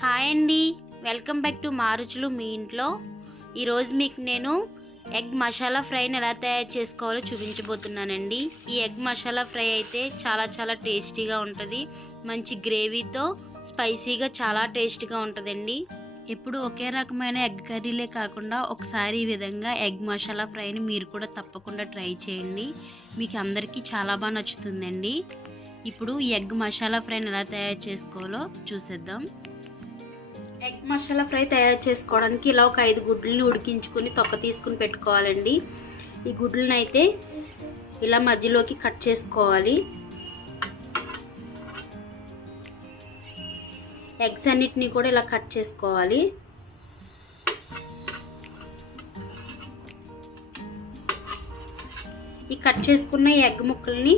Hi అండి. Welcome back to మారుచులు మీ ఇంట్లో. ఈరోజు మీకు నేను ఎగ్ మసాలా ఫ్రైని ఎలా తయారు చేసుకోవాలో చూపించబోతున్నానండి. ఈ ఎగ్ మసాలా ఫ్రై అయితే చాలా చాలా టేస్టీగా ఉంటుంది. మంచి గ్రేవీతో స్పైసీగా చాలా టేస్టీగా ఉంటుందండి. ఎప్పుడు ఒకే రకమైన ఎగ్ కర్రీలే కాకుండా ఒకసారి ఈ విధంగా ఎగ్ మసాలా ఫ్రైని మీరు కూడా తప్పకుండా ట్రై చేయండి. మీకు అందరికీ చాలా బాగా నచ్చుతుందండి. ఇప్పుడు ఈ ఎగ్ మసాలా ఫ్రైని ఎలా తయారు చేసుకోవాలో చూసేద్దాం. ఎగ్ మసాలా ఫ్రై తయారు చేసుకోవడానికి ఇలా ఒక ఐదు గుడ్లని ఉడికించుకుని తొక్క తీసుకుని పెట్టుకోవాలండి. ఈ గుడ్లను అయితే ఇలా మధ్యలోకి కట్ చేసుకోవాలి. ఎగ్స్ అన్నిటినీ కూడా ఇలా కట్ చేసుకోవాలి. ఈ కట్ చేసుకున్న ఎగ్ ముక్కల్ని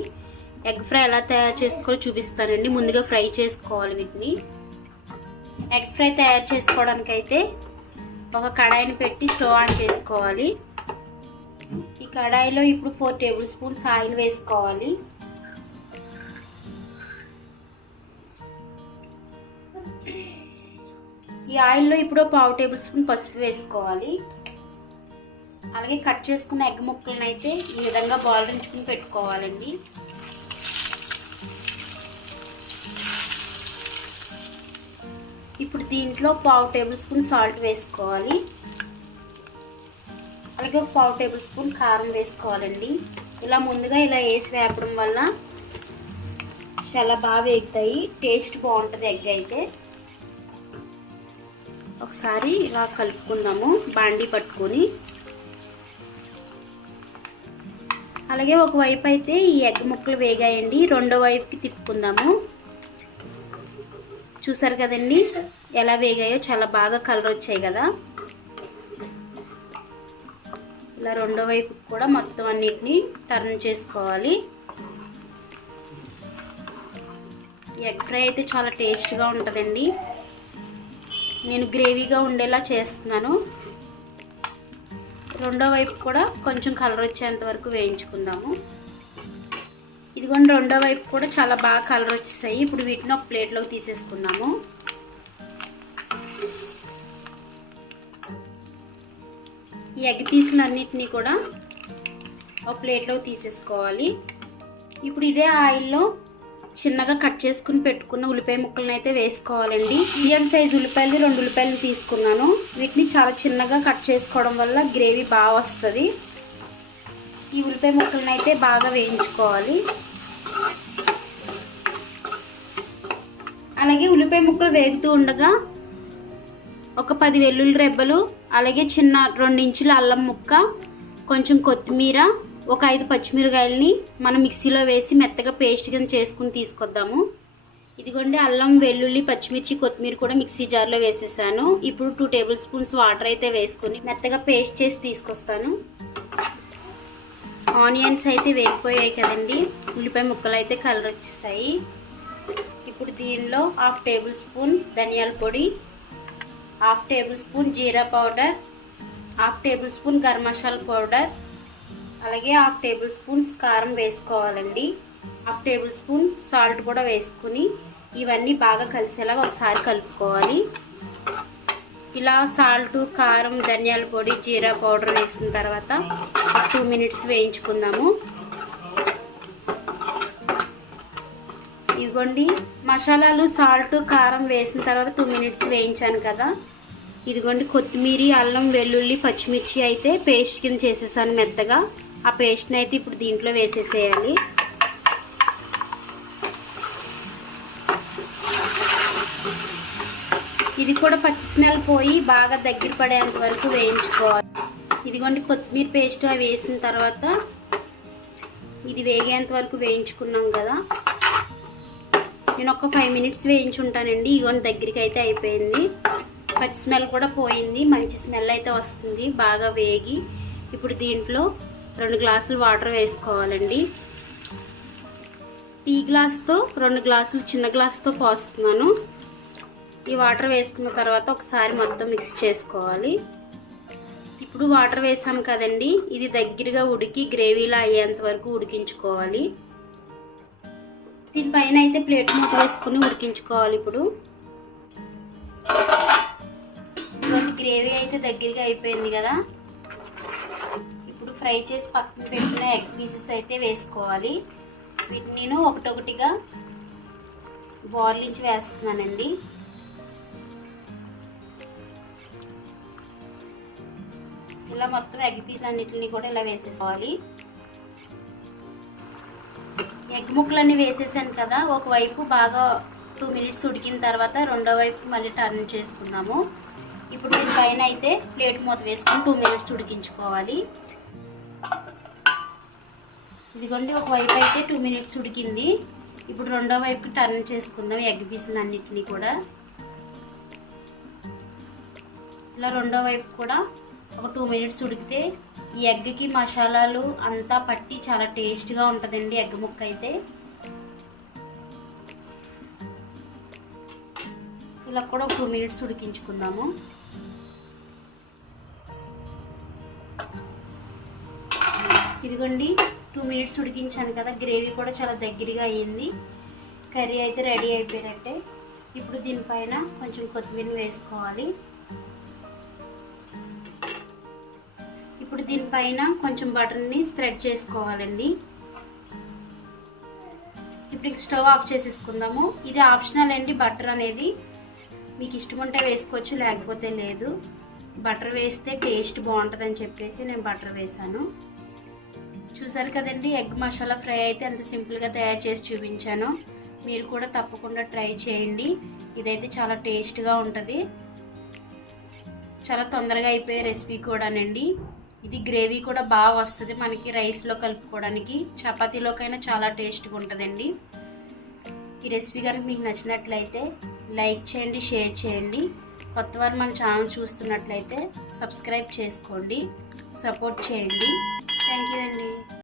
ఎగ్ ఫ్రై ఎలా తయారు చేసుకోవాలో చూపిస్తానండి. ముందుగా ఫ్రై చేసుకోవాలి వీటిని. ఎగ్ ఫ్రై తయారు చేసుకోవడానికి అయితే ఒక కడాయిని పెట్టి స్టవ్ ఆన్ చేసుకోవాలి. ఈ కడాయిలో ఇప్పుడు ఫోర్ టేబుల్ స్పూన్స్ ఆయిల్ వేసుకోవాలి. ఈ ఆయిల్లో ఇప్పుడు పావు టేబుల్ స్పూన్ పసుపు వేసుకోవాలి. అలాగే కట్ చేసుకున్న ఎగ్ ముక్కలను అయితే ఈ విధంగా బాల్ పెట్టుకోవాలండి. ఇప్పుడు దీంట్లో పావు టేబుల్ స్పూన్ సాల్ట్ వేసుకోవాలి. అలాగే ఒక పావు టేబుల్ స్పూన్ కారం వేసుకోవాలండి. ఇలా ముందుగా ఇలా వేసి వేపడం వల్ల చాలా బాగా వేగుతాయి. టేస్ట్ బాగుంటుంది ఎగ్ అయితే. ఒకసారి ఇలా కలుపుకుందాము బాండీ పట్టుకొని. అలాగే ఒకవైపు అయితే ఈ ఎగ్ ముక్కలు వేగాయండి. రెండో వైపుకి తిప్పుకుందాము. చూసారు కదండి? ఎలా వేగాయో చాలా బాగా కలర్ వచ్చాయి కదా. ఇలా రెండో వైపు కూడా మొత్తం అన్నిటిని టర్న్ చేసుకోవాలి. ఎగ్ ఫ్రై అయితే చాలా టేస్ట్గా ఉంటుందండి. నేను గ్రేవీగా ఉండేలా చేస్తున్నాను. రెండో వైపు కూడా కొంచెం కలర్ వచ్చేంత వరకు వేయించుకుందాము. ఇదిగోండి రెండో వైపు కూడా చాలా బాగా కలర్ వచ్చేసాయి. ఇప్పుడు వీటిని ఒక ప్లేట్లోకి తీసేసుకున్నాము ఈ ఎగ్ పీసులు అన్నిటినీ కూడా ఒక ప్లేట్లో తీసేసుకోవాలి. ఇప్పుడు ఇదే ఆయిల్లో చిన్నగా కట్ చేసుకుని పెట్టుకున్న ఉల్లిపాయ ముక్కలను అయితే వేసుకోవాలండి. మీడియం సైజ్ ఉల్లిపాయలు రెండు ఉల్లిపాయలు తీసుకున్నాను. వీటిని చాలా చిన్నగా కట్ చేసుకోవడం వల్ల గ్రేవీ బాగా వస్తుంది. ఈ ఉల్లిపాయ ముక్కలను అయితే బాగా వేయించుకోవాలి. అలాగే ఉల్లిపాయ ముక్కలు వేగుతూ ఉండగా ఒక పది వెల్లుల్లి రెబ్బలు అలాగే చిన్న రెండించుల అల్లం ముక్క కొంచెం కొత్తిమీర ఒక ఐదు పచ్చిమిరకాయలని మనం మిక్సీలో వేసి మెత్తగా పేస్ట్ కింద చేసుకుని తీసుకొద్దాము. ఇదిగోండి అల్లం వెల్లుల్లి పచ్చిమిర్చి కొత్తిమీర కూడా మిక్సీ జార్లో వేసేసాను. ఇప్పుడు టూ టేబుల్ స్పూన్స్ వాటర్ అయితే వేసుకుని మెత్తగా పేస్ట్ చేసి తీసుకొస్తాను. ఆనియన్స్ అయితే వేగిపోయాయి కదండి. ఉల్లిపాయ ముక్కలు అయితే కలర్ వచ్చేసాయి. ఇప్పుడు దీనిలో హాఫ్ టేబుల్ స్పూన్ ధనియాల పొడి half tablespoon jeera powder half tablespoon garam masala powder అలాగే హాఫ్ టేబుల్ స్పూన్స్ కారం వేసుకోవాలండి. హాఫ్ టేబుల్ స్పూన్ సాల్ట్ కూడా వేసుకుని ఇవన్నీ బాగా కలిసేలాగా ఒకసారి కలుపుకోవాలి. ఇలా సాల్ట్ కారం ధనియాల పొడి జీరా పౌడర్ వేసిన తర్వాత టూ మినిట్స్ వేయించుకుందాము. ఇదిగోండి మసాలాలు సాల్ట్ కారం వేసిన తర్వాత టూ మినిట్స్ వేయించాను కదా. ఇదిగోండి కొత్తిమీర అల్లం వెల్లుల్లి పచ్చిమిర్చి అయితే పేస్ట్ కింద చేసేసాను మెత్తగా. ఆ పేస్ట్ని అయితే ఇప్పుడు దీంట్లో వేసేసేయాలి. ఇది కూడా పచ్చి స్మెల్ పోయి బాగా దగ్గర పడేంత వరకు వేయించుకోవాలి. ఇదిగోండి కొత్తిమీర పేస్ట్ అవి వేసిన తర్వాత ఇది వేగేంత వరకు వేయించుకున్నాం కదా. నేను ఒక ఫైవ్ మినిట్స్ వేయించుంటానండి. ఇగోని దగ్గరికి అయితే అయిపోయింది. పచ్చి స్మెల్ కూడా పోయింది. మంచి స్మెల్ అయితే వస్తుంది. బాగా వేగి ఇప్పుడు దీంట్లో రెండు గ్లాసులు వాటర్ వేసుకోవాలండి. టీ గ్లాస్తో రెండు గ్లాసులు చిన్న గ్లాస్తో పోస్తున్నాను. ఈ వాటర్ వేసుకున్న తర్వాత ఒకసారి మొత్తం మిక్స్ చేసుకోవాలి. ఇప్పుడు వాటర్ వేసాం కదండి. ఇది దగ్గరగా ఉడికి గ్రేవీలా అయ్యేంత వరకు ఉడికించుకోవాలి. దీనిపైన అయితే ప్లేట్ మూత వేసుకుని ఉడికించుకోవాలి ఇప్పుడు. గ్రేవీ అయితే దగ్గరగా అయిపోయింది కదా. ఇప్పుడు ఫ్రై చేసి పక్కన పెట్టిన ఎగ్ పీసెస్ అయితే వేసుకోవాలి. వీటిని నేను ఒకటొకటిగా బాయిలించి వేస్తున్నానండి. ఇలా మొత్తం ఎగ్ పీస్ అన్నిటిని కూడా ఇలా వేసేసుకోవాలి. ఎగ్ ముక్కలన్నీ వేసేసాను కదా ఒకవైపు బాగా టూ మినిట్స్ ఉడికిన తర్వాత రెండో వైపు మళ్ళీ టర్న్ చేసుకున్నాము. ఇప్పుడు దీని పైన అయితే ప్లేట్ మూత వేసుకొని టూ మినిట్స్ ఉడికించుకోవాలి. ఇదిగోండి ఒక వైపు అయితే టూ మినిట్స్ ఉడికింది. ఇప్పుడు రెండో వైపు టర్న్ చేసుకుందాం ఎగ్ పీసులు అన్నిటినీ కూడా. ఇలా రెండో వైపు కూడా ఒక టూ మినిట్స్ ఉడికితే ఈ ఎగ్కి మసాలాలు అంతా పట్టి చాలా టేస్ట్గా ఉంటుందండి ఎగ్ ముక్క అయితే. ఇలా కూడా ఒక టూ మినిట్స్ ఉడికించుకుందాము. ఇదిగోండి టూ మినిట్స్ ఉడికించాను కదా గ్రేవీ కూడా చాలా దగ్గరగా అయ్యింది. కర్రీ అయితే రెడీ అయిపోయినట్టే. ఇప్పుడు దీనిపైన కొంచెం కొత్తిమీర వేసుకోవాలి. ఇప్పుడు దీనిపైన కొంచెం బటర్ని స్ప్రెడ్ చేసుకోవాలండి. ఇప్పుడు స్టవ్ ఆఫ్ చేసేసుకుందాము. ఇది ఆప్షనల్ అండి బటర్ అనేది. మీకు ఇష్టం ఉంటే వేసుకోవచ్చు లేకపోతే లేదు. బటర్ వేస్తే టేస్ట్ బాగుంటుందని చెప్పేసి నేను బటర్ వేసాను చూసారు కదండి ఎగ్ మసాలా ఫ్రై అయితే అంత సింపుల్గా తయారు చేసి చూపించాను. మీరు కూడా తప్పకుండా ట్రై చేయండి. ఇదైతే చాలా టేస్ట్గా ఉంటుంది. చాలా తొందరగా అయిపోయే రెసిపీ కూడానండి. ఇది గ్రేవీ కూడా బాగా వస్తుంది మనకి రైస్లో కలుపుకోవడానికి. చపాతీలోకైనా చాలా టేస్ట్గా ఉంటుందండి. ఈ రెసిపీ కనుక మీకు నచ్చినట్లయితే లైక్ చేయండి షేర్ చేయండి. కొత్త వారు మన ఛానల్ చూస్తున్నట్లయితే సబ్స్క్రైబ్ చేసుకోండి సపోర్ట్ చేయండి. థ్యాంక్ యూ అండి.